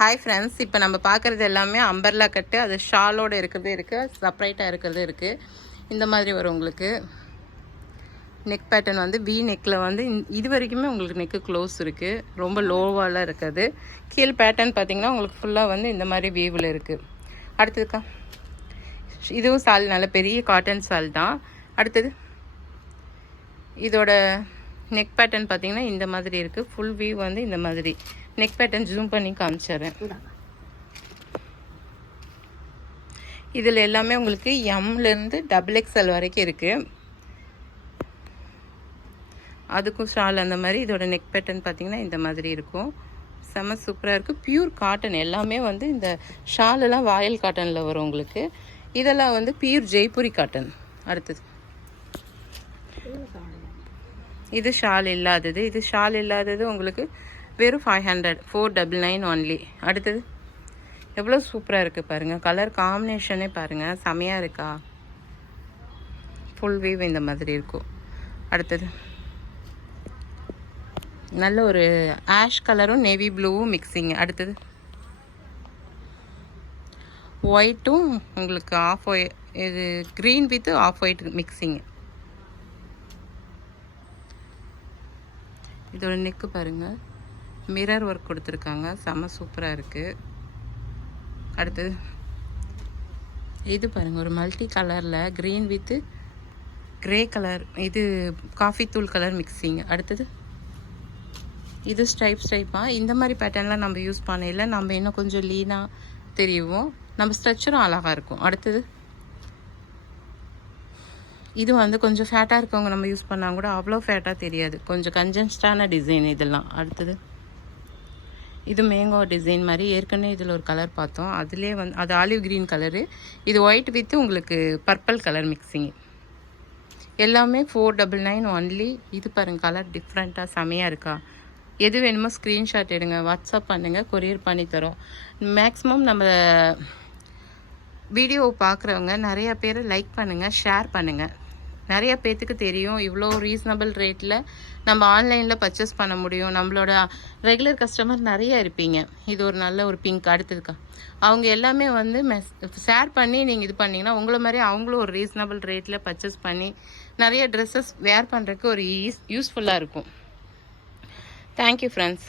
Hi friends, இப்போ நம்ம பார்க்குறது எல்லாமே அம்பர்லா கட்டு, அது ஷாலோடு இருக்கிறது இருக்குது, செப்பரேட்டாக இருக்கிறது இருக்குது. இந்த மாதிரி வரும் உங்களுக்கு. நெக் பேட்டர்ன் வந்து வி நெக்கில் வந்து இது வரைக்குமே உங்களுக்கு நெக்கு க்ளோஸ் இருக்குது, ரொம்ப லோவாலாம் இருக்காது. கீழ் பேட்டர்ன் பார்த்திங்கன்னா உங்களுக்கு ஃபுல்லாக வந்து இந்த மாதிரி வீவில் இருக்குது. அடுத்ததுக்கா இதுவும் சால் நல்ல பெரிய காட்டன் சால் தான். அடுத்தது இதோட நெக் பேட்டர்ன் பார்த்திங்கன்னா இந்த மாதிரி இருக்குது. ஃபுல் வீவ் வந்து இந்த மாதிரி நெக் பேட்டர்ன் ஜூம் பண்ணி காமிச்சிடுறேன். இதில் எல்லாமே உங்களுக்கு எம்லேருந்து XXL வரைக்கும் இருக்குது. அதுக்கும் ஷால் அந்த மாதிரி. இதோட நெக் பேட்டர்ன் பார்த்திங்கன்னா இந்த மாதிரி இருக்கும். செம்ம சூப்பராக இருக்குது. பியூர் காட்டன் எல்லாமே வந்து இந்த ஷாலெல்லாம் வாயல் காட்டனில் வரும் உங்களுக்கு. இதெல்லாம் வந்து பியூர் ஜெய்ப்பூரி காட்டன். அடுத்தது இது ஷால் இல்லாதது. இது ஷால் இல்லாதது உங்களுக்கு வெறும் 500, 499 ஒன்லி. அடுத்தது எவ்வளோ சூப்பராக இருக்குது பாருங்கள். கலர் காம்பினேஷனே பாருங்கள், செமையாக இருக்கா. ஃபுல் வீவ் இந்த மாதிரி இருக்கும். அடுத்தது நல்ல ஒரு ஆஷ் கலரும் நேவி ப்ளூவும் மிக்சிங். அடுத்தது ஒயிட்டும் உங்களுக்கு ஆஃப் ஒயிட், இது green with off white mixing. இதோட நெக்கு பாருங்கள், மிரர் ஒர்க் கொடுத்துருக்காங்க, செம்ம சூப்பராக இருக்குது. அடுத்தது இது பாருங்கள், ஒரு மல்டி கலரில் க்ரீன் வித்து க்ரே கலர், இது காஃபி தூள் கலர் மிக்சிங். அடுத்தது இது ஸ்ட்ரைப்பாக இந்த மாதிரி பேட்டர்ன்லாம் நம்ம யூஸ் பண்ணல, நம்ம இன்னும் கொஞ்சம் லீனாக தெரியும், நம்ம ஸ்ட்ரக்சரும் அழகாக இருக்கும். அடுத்தது இது வந்து கொஞ்சம் ஃபேட்டாக இருக்கவங்க நம்ம யூஸ் பண்ணால் கூட அவ்வளோ ஃபேட்டாக தெரியாது, கொஞ்சம் கன்ஜஸ்டான டிசைன் இதெல்லாம். அடுத்தது இது மேங்கோ டிசைன் மாதிரி. ஏற்கனவே இதில் ஒரு கலர் பார்த்தோம், அதிலே வந்து அது ஆலிவ் க்ரீன் கலரு, இது ஒயிட் வித்து உங்களுக்கு பர்பிள் கலர் மிக்சிங். எல்லாமே 499 ஒன்லி. இது பாருங்கள், கலர் டிஃப்ரெண்ட்டாக செமையாக இருக்கா. எது வேணுமோ ஸ்க்ரீன்ஷாட் எடுங்க, வாட்ஸ்அப் பண்ணுங்கள், கொரியர் பண்ணித்தரோம். மேக்ஸிமம் நம்ம வீடியோவை பார்க்குறவங்க நிறையா பேர் லைக் பண்ணுங்கள், ஷேர் பண்ணுங்கள். நிறைய பேர்த்துக்கு தெரியும் இவ்வளோ ரீசனபிள் ரேட்டில் நம்ம ஆன்லைனில் பர்ச்சேஸ் பண்ண முடியும். நம்மளோட ரெகுலர் கஸ்டமர் நிறைய இருப்பீங்க. இது ஒரு நல்ல ஒரு பிங்க். அடுத்ததுக்கா அவங்க எல்லாமே வந்து ஷேர் பண்ணி நீங்கள் இது பண்ணிங்கன்னா உங்களை மாதிரி அவங்களும் ஒரு ரீசனபிள் ரேட்டில் பர்ச்சேஸ் பண்ணி நிறைய ட்ரெஸ்ஸஸ் வேர் பண்ணுறதுக்கு ஒரு யூஸ்ஃபுல்லாக இருக்கும். Thank you friends.